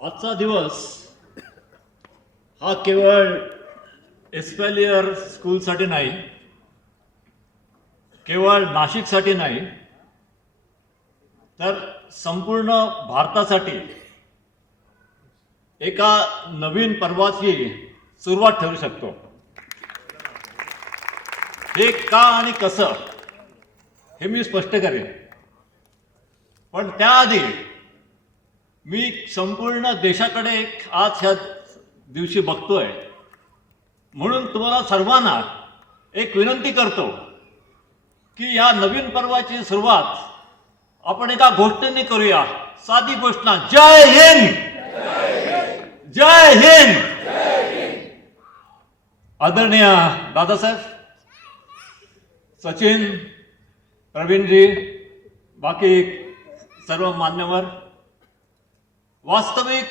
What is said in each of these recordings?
आजचा दिवस हा केवळ एस्पॅलियर स्कूलसाठी नाही केवळ नाशिकसाठी नाही तर संपूर्ण भारतासाठी एका नवीन पर्वाची सुरुवात ठरू शकतो. हे का आणि कसं हे मी स्पष्ट करेन. पण त्याआधी मी संपूर्ण देशाकडे आज ह्या दिवशी बघतोय. म्हणून तुम्हाला सर्वांना एक विनंती करतो की या नवीन पर्वाची सुरुवात आपण एका गोष्टीने करूया. साधी घोषणा जय हिंद! जय हिंद! आदरणीय दादासाहेब सचिन प्रवीणजी बाकी सर्व मान्यवर वास्तविक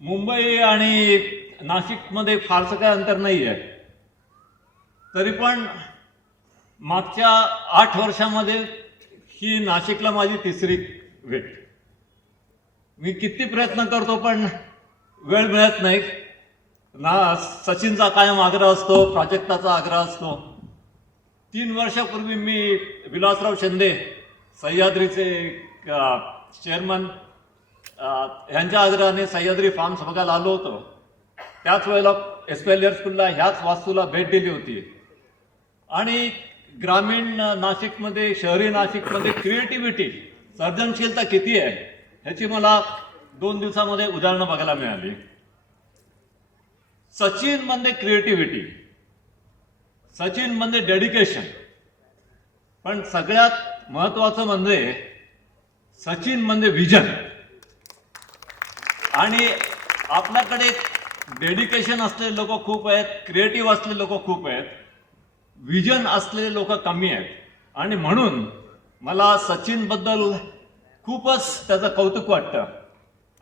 मुंबई आणि नाशिकमध्ये फारसं काय अंतर नाही आहे तरी पण मागच्या आठ वर्षामध्ये ही नाशिकला माझी तिसरी भेट. मी किती प्रयत्न करतो पण वेळ मिळत नाही. ना सचिनचा कायम आग्रह असतो प्राजक्ताचा आग्रह असतो. तीन वर्षापूर्वी मी विलासराव शिंदे सह्याद्रीचे चेअरमन ह्यांच्या आग्रहाने सह्याद्री फार्म्स बघायला आलो होतो. त्याच वेळेला एस्पेलियर स्कूलला ह्याच वास्तूला भेट दिली होती. आणि ग्रामीण नाशिकमध्ये शहरी नाशिकमध्ये क्रिएटिव्हिटी सर्जनशीलता किती आहे ह्याची मला दोन दिवसामध्ये उदाहरणं बघायला मिळाली. सचिन म्हणजे क्रिएटिव्हिटी सचिन म्हणजे डेडिकेशन पण सगळ्यात महत्वाचं म्हणजे सचिन म्हणजे विजन आणि आपल्याकडे डेडिकेशन असलेले लोक खूप आहेत क्रिएटिव्ह असलेले लोक खूप आहेत विजन असलेले लोक कमी आहेत. आणि म्हणून मला सचिनबद्दल खूपच त्याचं कौतुक वाटतं.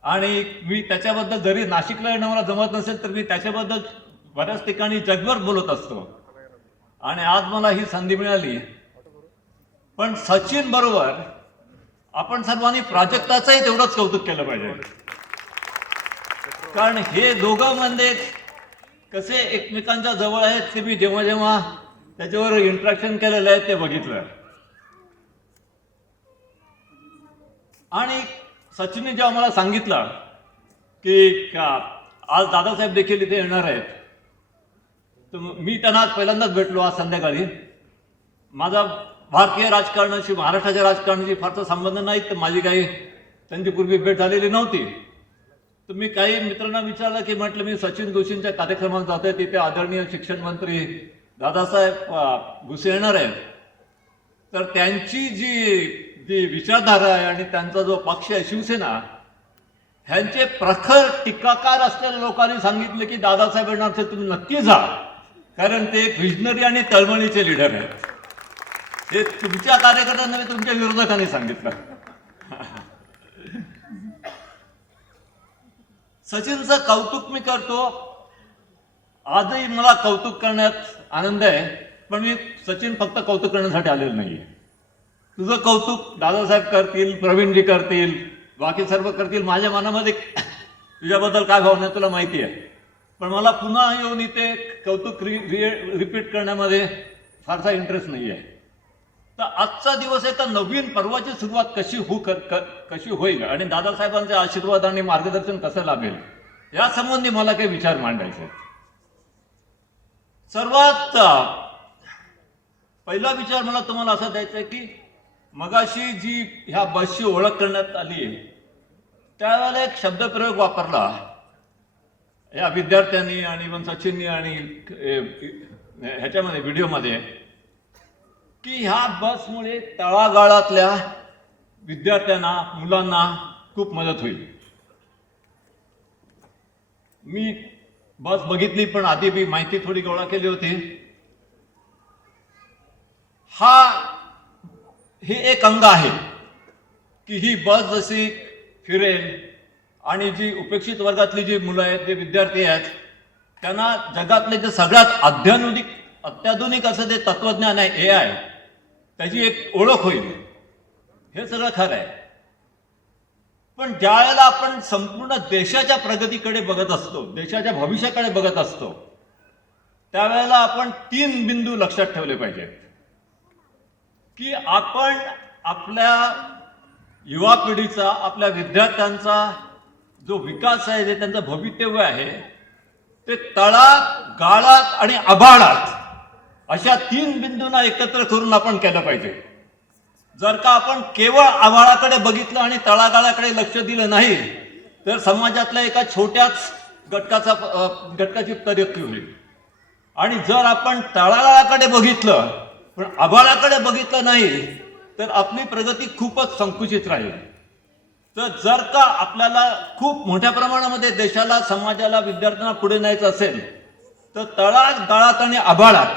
आणि मी त्याच्याबद्दल जरी नाशिकला येणं मला जमत नसेल तर मी त्याच्याबद्दल बऱ्याच ठिकाणी जगभर बोलत असतो. आणि आज मला ही संधी मिळाली. पण सचिन बरोबर आपण सर्वांनी प्राजक्ताचंही तेवढंच कौतुक केलं पाहिजे. कारण हे दोघं म्हणजे कसे एकमेकांच्या जवळ आहेत ते मी जेव्हा जेव्हा त्याच्यावर इंट्रॅक्शन केलेलं आहे ते बघितलं. आणि सचिनने जेव्हा मला सांगितलं की का- आज दादासाहेब देखील इथे येणार आहेत. तर मी त्यांना आज पहिल्यांदाच भेटलो आज संध्याकाळी. माझा भारतीय राजकारणाशी महाराष्ट्राच्या राजकारणाशी फारसा संबंध नाही तर माझी काही त्यांची पूर्वी भेट झालेली नव्हती. तर मी काही मित्रांना विचारलं की म्हटलं मी सचिन जोशींच्या कार्यक्रमात जाते तिथे आदरणीय शिक्षण मंत्री दादासाहेब अ, भुसे येणार आहेत. तर त्यांची जी जी विचारधारा आहे आणि त्यांचा जो पक्ष आहे शिवसेना ह्यांचे प्रखर टीकाकार असलेल्या लोकांनी सांगितले की दादासाहेब येणार असेल तुम्ही नक्की जा. कारण ते एक विजनरी आणि तळमळीचे लिडर आहेत. हे तुमच्या कार्यकर्त्यांना मी तुमच्या विरोधकांनी सांगितलं. सचिनचं कौतुक मी करतो. आजही मला कौतुक करण्यात आनंद आहे पण मी सचिन फक्त कौतुक करण्यासाठी आलेलो नाहीये. तुझं कौतुक दादासाहेब करतील प्रवीणजी करतील बाकी सर्व करतील माझ्या मनामध्ये तुझ्याबद्दल काय भावना तुला माहिती आहे. पण मला पुन्हा येऊन इथे कौतुक रि रिपीट करण्यामध्ये फारसा इंटरेस्ट नाही आहे तर आजचा दिवस आहे तर नवीन पर्वाची सुरुवात कशी हो क- कशी होईल? आणि दादासाहेबांचे आशीर्वाद आणि मार्गदर्शन कसं लाभेल? या संबंधी मला काही विचार मांडायचे सर्वात पहिला विचार मला तुम्हाला असा द्यायचा आहे की मगाशी जी ह्या बसची ओळख करण्यात आली आहे त्यावेळेला एक शब्दप्रयोग वापरला. या विद्यार्थ्यांनी आणि मग सचिननी आणि ह्याच्यामध्ये व्हिडिओमध्ये की ह्या बसमुळे तळागाळातल्या विद्यार्थ्यांना मुलांना खूप मदत होईल. मी बस बघितली पण आधी मी माहिती थोडी गोळा केली होती. हा हे एक अंग आहे की ही बस जशी फिरेल आणि जी उपेक्षित वर्गातली जी मुलं आहेत जे विद्यार्थी आहेत त्यांना जगातले जे सगळ्यात अत्याधुनिक अत्याधुनिक असं जे तत्वज्ञान आहे ए आय त्याची एक ओळख होईल. हे सगळं खरं आहे. पण ज्या वेळेला आपण संपूर्ण देशाच्या प्रगतीकडे बघत असतो देशाच्या भविष्याकडे बघत असतो त्यावेळेला आपण तीन बिंदू लक्षात ठेवले पाहिजेत. की आपण आपल्या युवा पिढीचा आपल्या विद्यार्थ्यांचा जो विकास आहे जे त्यांचं भवितव्य आहे ते तळात गाळात आणि आभाळात अशा तीन बिंदूंना एकत्र करून आपण केलं पाहिजे. जर का आपण केवळ आभाळाकडे बघितलं आणि तळागाळाकडे लक्ष दिलं नाही तर समाजातल्या एका छोट्याच घटकाचा घटकाची गटकाची तरक्की होईल आणि जर आपण तळागाळाकडे बघितलं पण आभाळाकडे बघितलं नाही तर आपली प्रगती खूपच संकुचित राहील. तर जर का आपल्याला खूप मोठ्या प्रमाणामध्ये देशाला समाजाला विद्यार्थ्यांना पुढे न्यायचं असेल तर तळात गाळात आणि आभाळात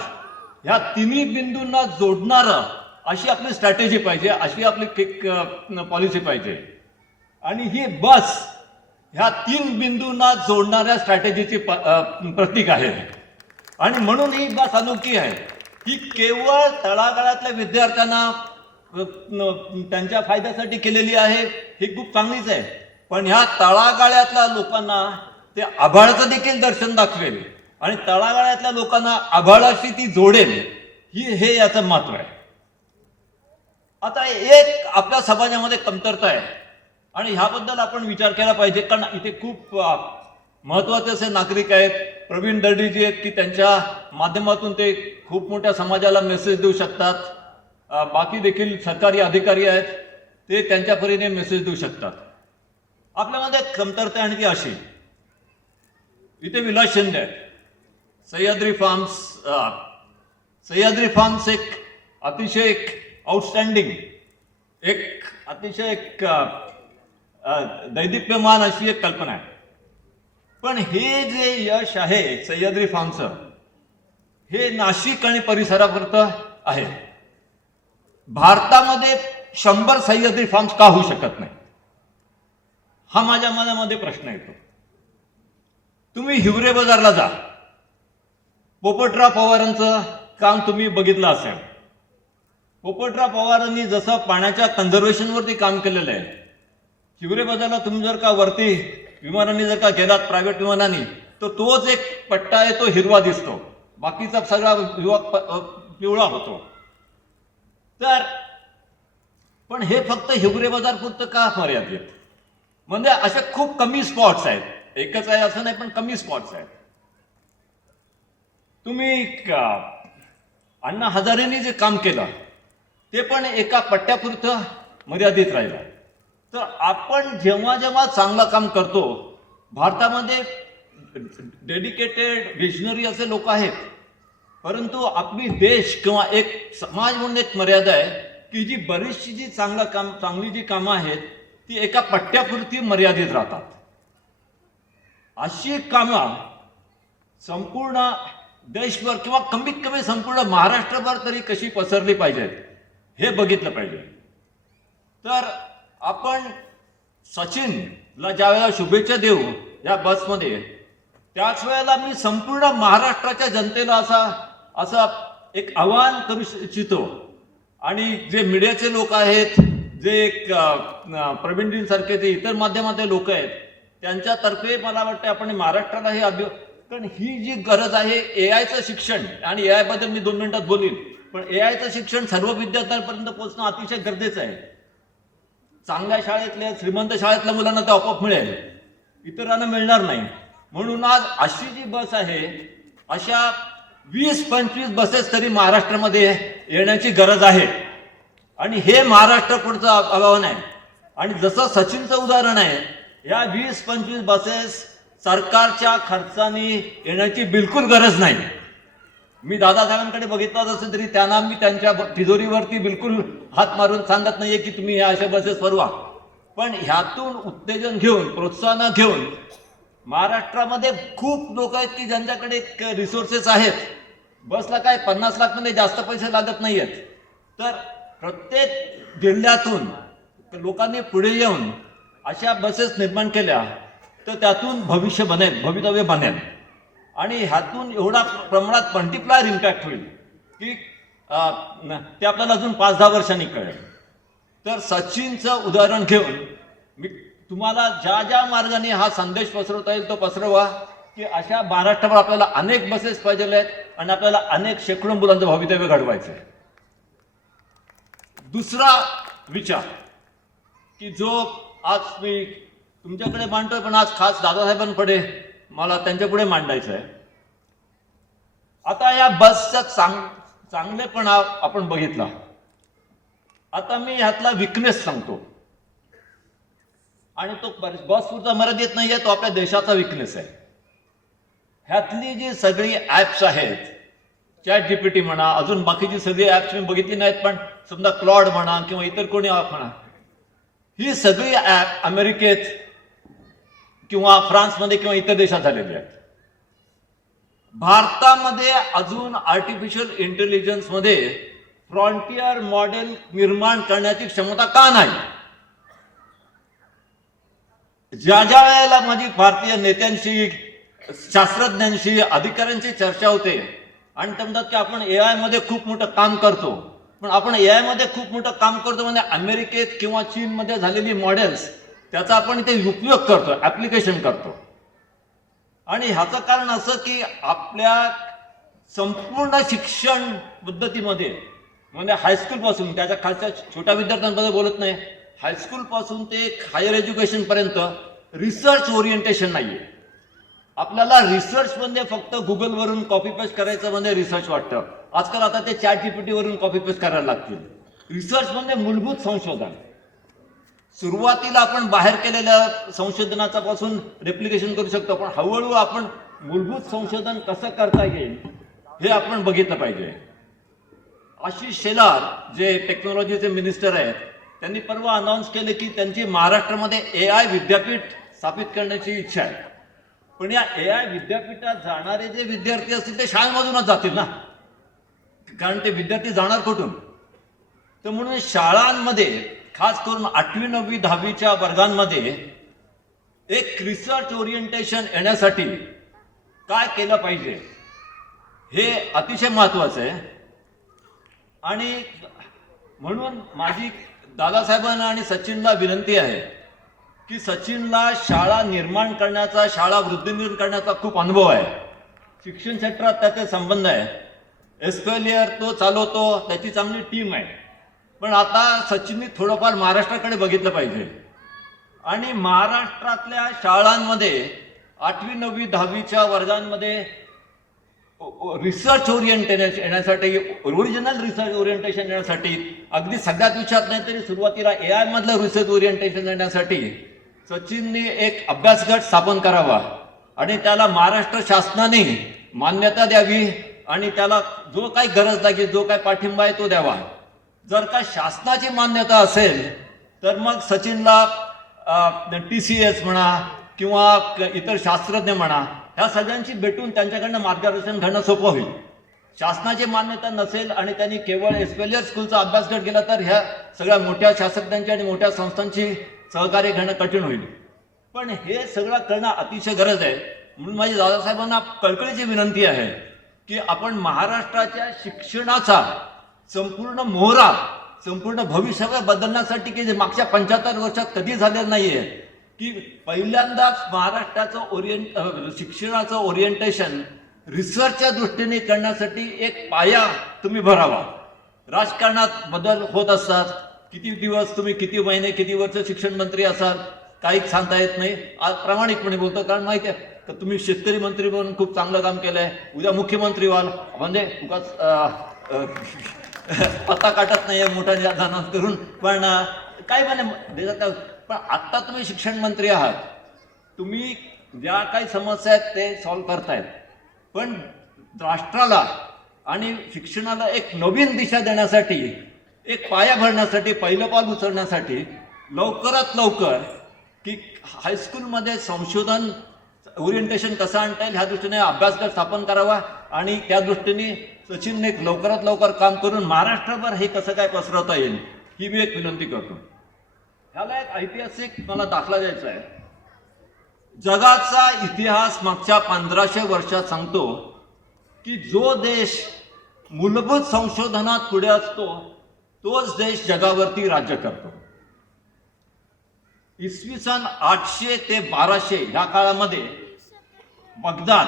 ह्या तिन्ही बिंदूंना जोडणारं अशी आपली स्ट्रॅटेजी पाहिजे अशी आपली पॉलिसी पाहिजे. आणि ही बस ह्या तीन बिंदूंना जोडणाऱ्या स्ट्रॅटेजीची प- प्रतीक आहे. आणि म्हणून ही बस अनोखी आहे. ही केवळ तळागाळातल्या विद्यार्थ्यांना त्यांच्या फायद्यासाठी केलेली आहे ही खूप चांगलीच आहे. पण ह्या तळागाळ्यातल्या लोकांना ते आभाळाचं देखील दर्शन दाखवेल. आणि तळागाळ्यातल्या लोकांना आभाळाशी ती जोडेल ही हे याचं महत्त्व आहे. आता एक आपल्या समाजामध्ये कमतरता आहे. आणि ह्याबद्दल आपण विचार केला पाहिजे कारण इथे खूप महत्त्वाचे असे नागरिक आहेत. प्रवीण दर्डीजी आहेत की त्यांच्या माध्यमातून ते खूप मोठ्या समाजाला मेसेज देऊ शकतात. बाकी देखील सरकारी अधिकारी आहेत ते त्यांच्या परीने मेसेज देऊ शकतात. आपल्यामध्ये कमतरता आणखी आणि ती अशी. इथे विलास शिंदे आहेत. सह्याद्री फार्म्स सह्याद्री फार्म्स एक अतिशय एक आउटस्टँडिंग एक अतिशय एक दैदिप्यमान अशी एक कल्पना आहे. पण हे जे यश आहे सह्याद्री फार्मचं हे नाशिक आणि परिसरापुरतं आहे. भारतामध्ये शंभर सह्याद्री फार्म्स का होऊ शकत नाही? हा माझ्या मनामध्ये प्रश्न येतो. तुम्ही हिवरे बाजारला जा. पोपटराव पवारांचं काम तुम्ही बघितलं असेल. पोपटराव पवारांनी जसं पाण्याच्या कन्झर्वेशनवरती काम केलेलं आहे शिवरे बाजारला तुम्ही जर का वरती विमानाने जर का गेलात प्रायव्हेट विमानाने तर तोच एक पट्टा आहे तो हिरवा दिसतो. बाकीचा सगळा युवा पिवळा होतो. तर पण हे फक्त हिवरे बाजार पुरतं का मर्यादित? म्हणजे असे खूप कमी स्पॉट्स आहेत. एकच आहे असं नाही पण कमी स्पॉट्स आहेत. तुम्ही अण्णा हजारेंनी जे काम केलं ते पण एका पट्ट्यापुरतं मर्यादित राहिलं. तर आपण जेव्हा जेव्हा चांगलं काम करतो भारतामध्ये डेडिकेटेड विजनरी असे लोक आहेत. परंतु आपली देश किंवा एक समाज म्हणून एक मर्यादा आहे की जी बरीचशी जी चांगलं काम चांगली जी कामं आहेत ती एका पट्ट्यापुरती मर्यादित राहतात. अशी कामं संपूर्ण देशभर किंवा कमीत कमी संपूर्ण महाराष्ट्रभर तरी कशी पसरली पाहिजेत हे बघितलं पाहिजे. तर आपण सचिनला ज्या वेळेला शुभेच्छा देऊ या बसमध्ये त्याच वेळेला मी संपूर्ण महाराष्ट्राच्या जनतेला असा असा एक आव्हान करू इच्छितो. आणि जे मीडियाचे लोक आहेत जे एक प्रवीणजींसारखे जे इतर माध्यमातले लोक आहेत त्यांच्यातर्फे मला वाटतं आपण महाराष्ट्राला हे अभि कारण ही जी गरज आहे ए आयचं शिक्षण आणि ए आयबद्दल मी दोन मिनिटात बोलीन. पण ए आयचं शिक्षण सर्व विद्यार्थ्यांपर्यंत पोहोचणं अतिशय गरजेचं आहे. चांगल्या शाळेतल्या श्रीमंत शाळेतल्या मुलांना ते आपोआप मिळेल. इतरांना मिळणार नाही. म्हणून आज अशी जी बस आहे अशा वीस पंचवीस बसेस तरी महाराष्ट्रामध्ये येण्याची गरज आहे. आणि हे महाराष्ट्र पुढचं आव्हान आहे. आणि जसं सचिनचं उदाहरण आहे या वीस पंचवीस बसेस सरकारच्या खर्चाने येण्याची बिलकुल गरज नाही. मी दादासाहेबांकडे बघितलं असेल तरी त्यांना मी त्यांच्या तिजोरीवरती बिलकुल हात मारून सांगत नाहीये की तुम्ही ह्या अशा बसेस वरवा पण ह्यातून उत्तेजन घेऊन प्रोत्साहन घेऊन महाराष्ट्रामध्ये खूप लोक आहेत की ज्यांच्याकडे रिसोर्सेस आहेत. बसला काय पन्नास लाखमध्ये जास्त पैसे लागत नाही आहेत तर प्रत्येक जिल्ह्यातून लोकांनी पुढे येऊन अशा बसेस निर्माण केल्या. तर त्यातून भविष्य बनेल भवितव्य बनेल. आणि ह्यातून एवढा प्रमाणात मल्टिप्लायर इम्पॅक्ट होईल की ते आपल्याला अजून पाच दहा वर्षांनी कळेल. तर सचिनचं उदाहरण घेऊन मी तुम्हाला ज्या ज्या मार्गाने हा संदेश पसरवता येईल तो पसरवा की अशा महाराष्ट्रावर आपल्याला अनेक बसेस पाहिजे आहेत आणि आपल्याला अनेक शेकडो मुलांचं भवितव्य घडवायचं आहे दुसरा विचार की जो आज मी तुमच्याकडे मांडतोय पण आज खास दादासाहेबांकडे मला त्यांच्यापुढे मांडायचं आहे आता या बसचा चांग चांगलेपणा आपण बघितला. आता मी ह्यातला विकनेस सांगतो. आणि तो बस पुरता मर्यादित नाही आहे तो आपल्या देशाचा विकनेस आहे. ह्यातली जी सगळी ॲप्स आहेत चॅट जीपीटी म्हणा अजून बाकीची सगळी ॲप्स मी बघितली नाहीत पण समजा क्लॉड म्हणा किंवा इतर कोणी म्हणा ही सगळी ॲप अमेरिकेत किंवा फ्रान्समध्ये किंवा इतर देशात झालेली आहेत. भारतामध्ये अजून आर्टिफिशियल इंटेलिजन्समध्ये फ्रॉन्टियर मॉडेल निर्माण करण्याची क्षमता का नाही? ज्या ज्या वेळेला माझी भारतीय नेत्यांशी शास्त्रज्ञांशी अधिकाऱ्यांशी चर्चा होते आणि ते म्हणतात की आपण ए आयमध्ये खूप मोठं काम करतो पण आपण ए आयमध्ये खूप मोठं काम करतो म्हणजे अमेरिकेत किंवा चीनमध्ये झालेली मॉडेल्स त्याचा आपण इथे उपयोग करतो ॲप्लिकेशन करतो आणि ह्याचं कारण असं की आपल्या संपूर्ण शिक्षण पद्धतीमध्ये म्हणजे हायस्कूलपासून त्याच्या खालच्या छोट्या विद्यार्थ्यांबद्दल बोलत नाही. हायस्कूलपासून ते हायर एज्युकेशनपर्यंत रिसर्च ओरिएंटेशन आहे आपल्याला रिसर्च म्हणजे फक्त गुगलवरून कॉपी पेस्ट करायचं म्हणजे रिसर्च वाटतं. आजकाल आता ते चॅट जीपीटीवरून कॉपी पेस्ट करायला लागतील. रिसर्च म्हणजे मूलभूत संशोधन. सुरुवातीला आपण बाहेर केलेल्या संशोधनाचा पासून रेप्लिकेशन करू शकतो पण हळूहळू आपण मूलभूत संशोधन कसं करता येईल हे आपण बघितलं पाहिजे. आशिष शेलार जे टेक्नॉलॉजीचे मिनिस्टर आहेत त्यांनी परवा अनाऊन्स केले की त्यांची महाराष्ट्रामध्ये ए आय विद्यापीठ स्थापित करण्याची इच्छा आहे. पण या ए आय विद्यापीठात जाणारे जे विद्यार्थी असतील ते शाळेमधूनच जातील ना? कारण ते विद्यार्थी जाणार कुठून? तर म्हणून शाळांमध्ये खास करून आठवी नववी दहावीच्या वर्गांमध्ये एक रिसर्च ओरिएंटेशन येण्यासाठी काय केलं पाहिजे हे अतिशय महत्वाचं आहे. आणि म्हणून माझी दादासाहेबांना आणि सचिनला विनंती आहे की सचिनला शाळा निर्माण करण्याचा शाळा वृद्धिंगन करण्याचा खूप अनुभव आहे. शिक्षण क्षेत्रात त्याचे संबंध आहे. एस्पेलियर तो चालवतो त्याची चांगली टीम आहे. पण आता सचिननी थोडंफार महाराष्ट्राकडे बघितलं पाहिजे. आणि महाराष्ट्रातल्या शाळांमध्ये आठवी नववी दहावीच्या वर्गांमध्ये रिसर्च ओरिएंटेशन येण्यासाठी ओरिजिनल रिसर्च ओरिएंटेशन येण्यासाठी अगदी सगळ्यात विचार नाही तरी सुरुवातीला ए आयमधलं रिसर्च ओरिएंटेशन येण्यासाठी सचिननी एक अभ्यासगट स्थापन करावा. आणि त्याला महाराष्ट्र शासनाने मान्यता द्यावी आणि त्याला जो काही गरज लागेल जो काही पाठिंबा आहे तो द्यावा. जर का शासनाची मान्यता असेल तर मग सचिनला टी सी एस म्हणा किंवा क- इतर शास्त्रज्ञ म्हणा ह्या सगळ्यांशी भेटून त्यांच्याकडनं मार्गदर्शन घेणं सोपं होईल. शासनाची मान्यता नसेल आणि त्यांनी केवळ एस्पेलियर स्कूलचा अभ्यासगट केला तर ह्या सगळ्या मोठ्या शासकांची आणि मोठ्या संस्थांची सहकार्य घेणं कठीण होईल. पण हे सगळं करणं अतिशय गरज आहे. म्हणून माझी दादासाहेबांना कळकळीची विनंती आहे की आपण महाराष्ट्राच्या शिक्षणाचा संपूर्ण मोहरा संपूर्ण भविष्याला बदलण्यासाठी की जे मागच्या पंच्याहत्तर वर्षात कधी झालेलं नाहीये की पहिल्यांदाच महाराष्ट्राचं ओरिएंट शिक्षणाचं ओरिएंटेशन रिसर्चच्या दृष्टीने करण्यासाठी एक पाया तुम्ही भरावा. राजकारणात बदल होत असतात. किती दिवस तुम्ही किती महिने किती वर्ष शिक्षण मंत्री असाल काही सांगता येत नाही. आज प्रामाणिकपणे बोलतो कारण माहिती आहे का तुम्ही शेतकरी मंत्री म्हणून खूप चांगलं काम केलं आहे उद्या मुख्यमंत्री व्हाल. म्हणजे उगाच पत्ता काटत नाही आहे मोठा जाणं करून पण काय म्हणे देशात पण आत्ता तुम्ही शिक्षण मंत्री आहात. तुम्ही ज्या काही समस्या आहेत ते सॉल्व्ह करतायत. पण राष्ट्राला आणि शिक्षणाला एक नवीन दिशा देण्यासाठी एक पाया भरण्यासाठी पहिलं पाल उचलण्यासाठी लवकरात लवकर की हायस्कूलमध्ये संशोधन ओरिएंटेशन कसं आणता येईल ह्या दृष्टीने अभ्यासक्रम स्थापन करावा आणि त्या दृष्टीने सचिनने लवकरात लवकर काम करून महाराष्ट्रभर हे कसं काय पसरवता येईल ही मी एक विनंती करतो. ह्याला एक ऐतिहासिक मला दाखला द्यायचा आहे. जगाचा इतिहास मागच्या पंधराशे वर्षात सांगतो की जो देश मूलभूत संशोधनात पुढे असतो तोच देश जगावरती राज्य करतो. इसवी सन आठशे ते बाराशे ह्या काळामध्ये बगदाद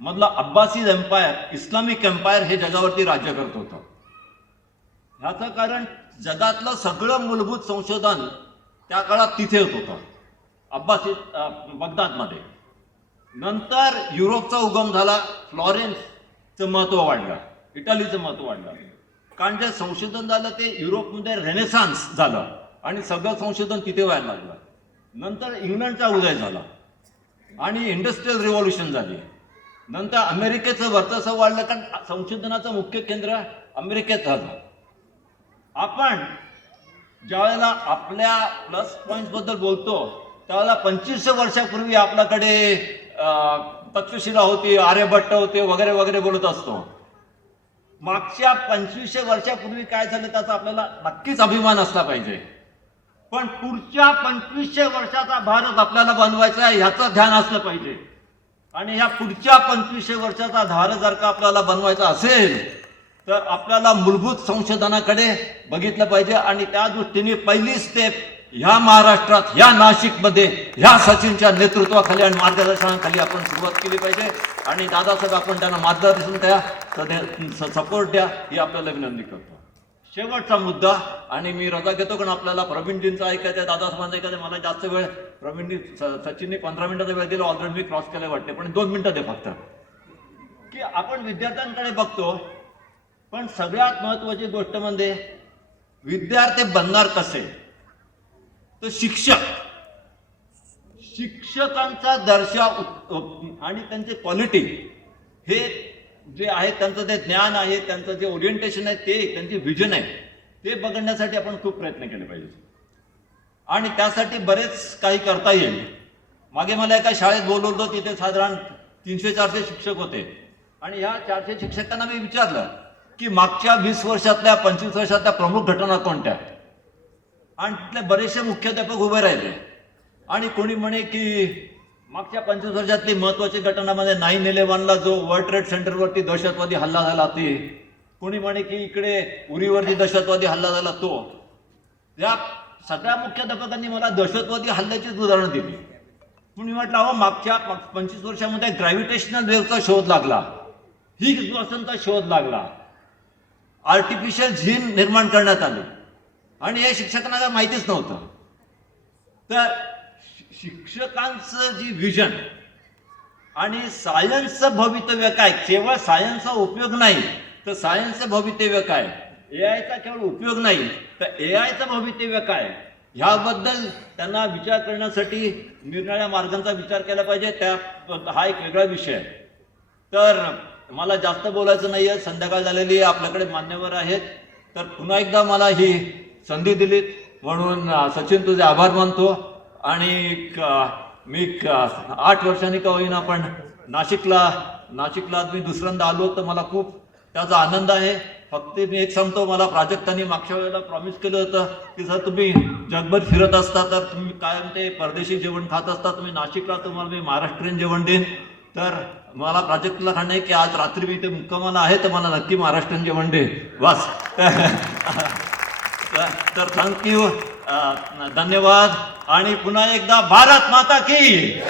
मधला अब्बासीज एम्पायर इस्लामिक एम्पायर हे जगावरती राज्य करत होतं. ह्याचं कारण जगातलं सगळं मूलभूत संशोधन त्या काळात तिथे होत होतं. अब्बासी बगदादमध्ये. नंतर युरोपचा उगम झाला फ्लॉरेन्सचं महत्त्व वाढलं इटालीचं महत्त्व वाढलं. कारण जे संशोधन झालं ते युरोपमध्ये रेनेसान्स झालं आणि सगळं संशोधन तिथे व्हायला लागलं. नंतर इंग्लंडचा उदय झाला आणि इंडस्ट्रीयल रिव्हॉल्युशन झाली. नंतर अमेरिकेचं वर्चस्व वाढलं कारण संशोधनाचं मुख्य केंद्र अमेरिकेत झालं. आपण ज्यावेळेला आपल्या प्लस पॉईंटबद्दल बोलतो त्यावेळेला पंचवीसशे वर्षापूर्वी आपल्याकडे तत्वशिला तक्षशिला होती आर्यभट्ट होते वगैरे वगैरे बोलत असतो. मागच्या पंचवीसशे वर्षापूर्वी काय झालं त्याचा आपल्याला नक्कीच अभिमान असला पाहिजे. पण पुढच्या पंचवीसशे वर्षाचा भारत आपल्याला बनवायचा आहे ह्याचं ध्यान असलं पाहिजे. आणि ह्या पुढच्या पंचवीसशे वर्षाचा धार जर का आपल्याला बनवायचा असेल तर आपल्याला मूलभूत संशोधनाकडे बघितलं पाहिजे. आणि त्या दृष्टीने पहिली स्टेप ह्या महाराष्ट्रात ह्या नाशिकमध्ये ह्या सचिनच्या नेतृत्वाखाली आणि मार्गदर्शनाखाली आपण सुरुवात केली पाहिजे. आणि दादासाहेब आपण त्यांना मार्गदर्शन द्या सपोर्ट द्या ही आपल्याला विनंती करतो. शेवटचा मुद्दा आणि मी रजा घेतो कारण आपल्याला प्रवीणजींचा ऐकायचं आहे दादासाहेबांचं ऐकायचं मला जास्त वेळ प्रवीणजी स- सचिनने पंधरा मिनिटाचा वेळ दिला ऑलरेडी मी क्रॉस केलं वाटते पण दोन मिनिटं दे फक्त. की आपण विद्यार्थ्यांकडे बघतो पण सगळ्यात महत्वाची गोष्ट म्हणजे विद्यार्थी बनणार कसे? तर शिक्षक. शिक्षकांचा दर्जा आणि त्यांचे क्वालिटी हे जे आहे त्यांचं जे ज्ञान आहे त्यांचं जे ओरिएंटेशन आहे ते त्यांची व्हिजन आहे ते बघण्यासाठी आपण खूप प्रयत्न केले पाहिजे. आणि त्यासाठी बरेच काही करता येईल. मागे मला एका शाळेत बोलवलं तिथे साधारण तीनशे चारशे शिक्षक होते. आणि ह्या चारशे शिक्षकांना मी विचारलं की मागच्या वीस वर्षातल्या पंचवीस वर्षातल्या प्रमुख घटना कोणत्या? आणि तिथले बरेचसे मुख्याध्यापक उभे राहिले. आणि कोणी म्हणे की मागच्या पंचवीस वर्षातली महत्वाची घटनामध्ये म्हणजे नाईन इलेव्हनला जो वर्ल्ड ट्रेड सेंटरवरती दहशतवादी हल्ला झाला ते. कोणी म्हणे की इकडे उरीवरती दहशतवादी हल्ला झाला तो. या सगळ्या मुख्याध्यापकांनी मला दहशतवादी हल्ल्याचीच उदाहरणं दिली. मी म्हटलं अहो मागच्या पंचवीस वर्षामध्ये ग्रॅव्हिटेशनल वेव्हचा शोध लागला. ही वसंतचा शोध लागला. आर्टिफिशियल झीन निर्माण करण्यात आली. आणि हे शिक्षकांना माहितीच नव्हतं. तर शिक्षकांचं जी विजन आणि सायन्सचं भवितव्य काय? केवळ सायन्सचा उपयोग नाही तर सायन्सचं भवितव्य काय? ए आयचा केवळ उपयोग नाही तर ए आयचं भवितव्य काय? ह्याबद्दल त्यांना विचार करण्यासाठी निरनिळ्या मार्गांचा विचार केला पाहिजे. त्या हा एक वेगळा विषय. आहे तर मला जास्त बोलायचं नाही आहे संध्याकाळ झालेली आहे. आपल्याकडे मान्यवर आहेत. तर पुन्हा एकदा मला ही संधी दिलीत. म्हणून सचिन तुझे आभार मानतो. आणि मी आठ वर्षांनी का होईना पण नाशिकला नाशिकला मी दुसऱ्यांदा आलो तर मला खूप त्याचा आनंद आहे. फक्त मी एक सांगतो मला प्राजक्तांनी मागच्या वेळेला प्रॉमिस केलं होतं की जर तुम्ही जगभर फिरत असता तर तुम्ही कायम ते परदेशी जेवण खात असता तुम्ही नाशिकला तुम्हाला मी महाराष्ट्रीयन जेवण देईन. तर मला प्राजक्तला खाणं आहे की आज रात्री मी इथे मुक्कामाला आहे तर मला नक्की महाराष्ट्रीयन जेवण दे. बस. तर थँक्यू धन्यवाद आणि पुन्हा एकदा भारत माता की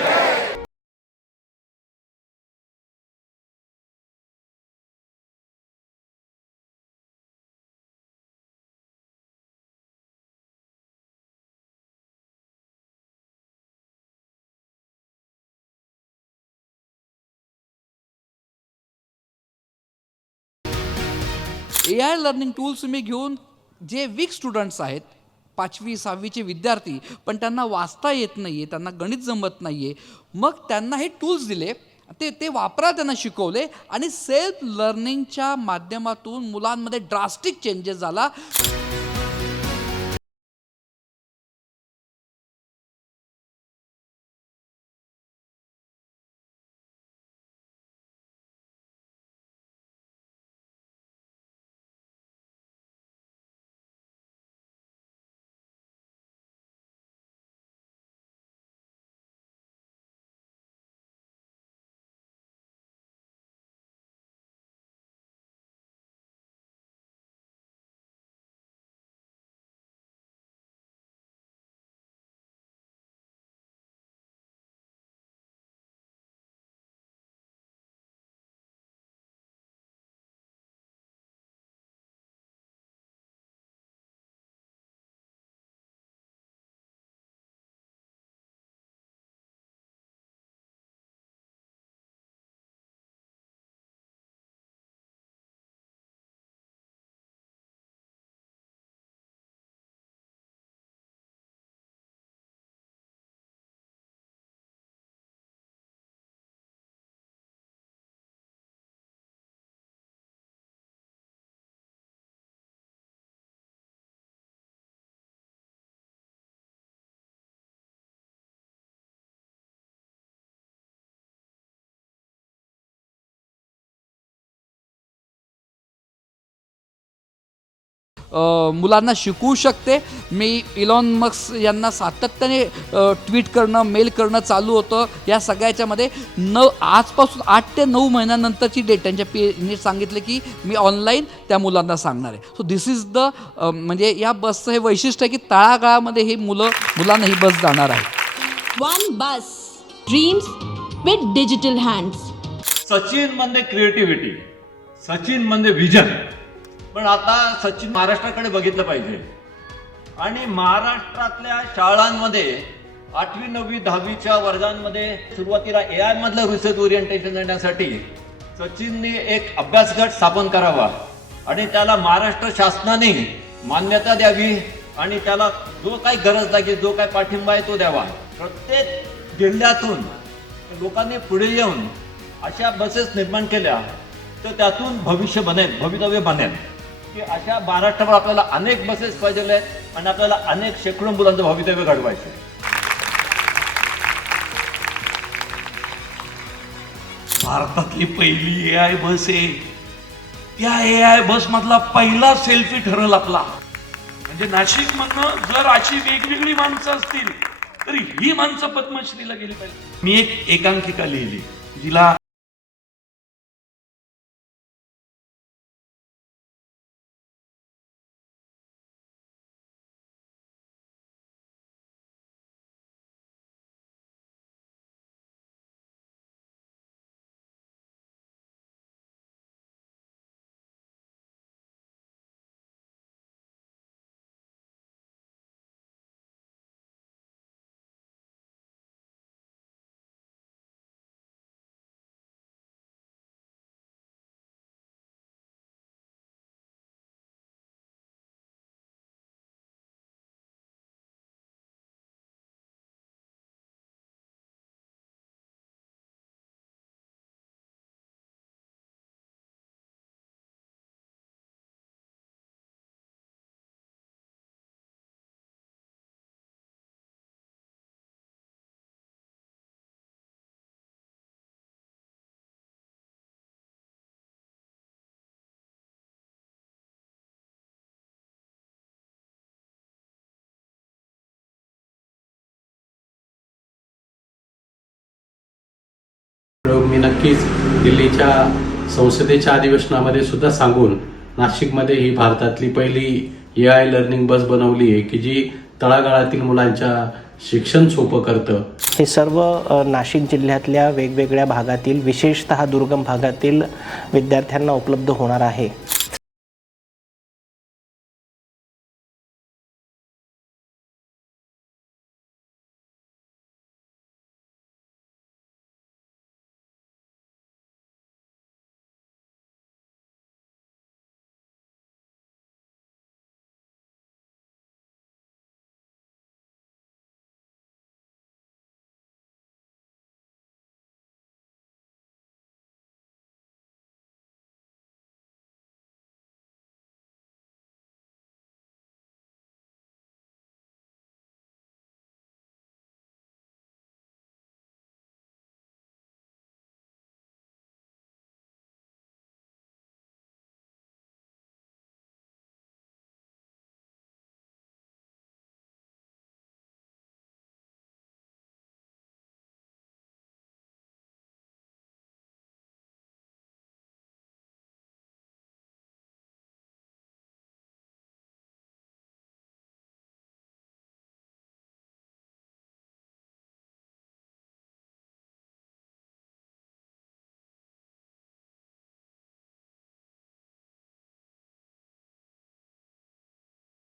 ए आय लर्निंग टूल्स तुम्ही घेऊन जे वीक स्टुडंट्स आहेत पाचवी सहावीचे विद्यार्थी पण त्यांना वाचता येत नाही आहे त्यांना गणित जमत नाही आहे मग त्यांना हे टूल्स दिले ते ते वापरा त्यांना शिकवले आणि सेल्फ लर्निंगच्या माध्यमातून मुलांमध्ये ड्रास्टिक चेंजेस झाला मुलांना शिकवू शकते. मी इलॉन मक्स यांना सातत्याने ट्विट करणं मेल करणं चालू होतं. या सगळ्याच्यामध्ये न आजपासून आठ ते नऊ महिन्यानंतरची डेट त्यांच्या पी सांगितलं की मी ऑनलाईन त्या मुलांना सांगणार आहे. सो दिस इज द म्हणजे या बसचं हे वैशिष्ट्य आहे की तळागाळामध्ये ही मुलं मुलांना ही बस जाणार आहे. One bus. Dreams with digital hands. Sachin म्हणजे क्रिएटिव्हिटी सचिन म्हणजे विजन पण आता सचिन महाराष्ट्राकडे बघितलं पाहिजे. आणि महाराष्ट्रातल्या शाळांमध्ये आठवी नववी दहावीच्या वर्गांमध्ये सुरुवातीला ए आय मधलं रिसर्च ओरिएंटेशन देण्यासाठी सचिनने एक अभ्यासगट स्थापन करावा. आणि त्याला महाराष्ट्र शासनाने मान्यता द्यावी आणि त्याला जो काही गरज लागेल जो काही पाठिंबा आहे तो द्यावा. प्रत्येक जिल्ह्यातून लोकांनी पुढे येऊन अशा बसेस निर्माण केल्या तर त्यातून भविष्य बनेल भवितव्य बनेल. की अशा महाराष्ट्रावर आपल्याला अनेक बसेस पाहिजे आहेत आणि आपल्याला अनेक शेकडो मुलांचं भवितव्य घडवायचं. भारतातली पहिली ए आय बस आहे. त्या ए आय बस मधला पहिला सेल्फी ठरल आपला. म्हणजे नाशिक मधनं जर अशी वेगवेगळी माणसं असतील तर ही माणसं पद्मश्रीला गेली पाहिजे. मी एक एकांकिका लिहिली. जिला मी नक्कीच दिल्लीच्या संसदेच्या अधिवेशनामध्ये सुद्धा सांगून नाशिकमध्ये ही भारतातली पहिली ए आय लर्निंग बस बनवली आहे की जी तळागाळातील मुलांच्या शिक्षण सोपं करतं. हे सर्व नाशिक जिल्ह्यातल्या वेगवेगळ्या भागातील विशेषतः दुर्गम भागातील विद्यार्थ्यांना उपलब्ध होणार आहे.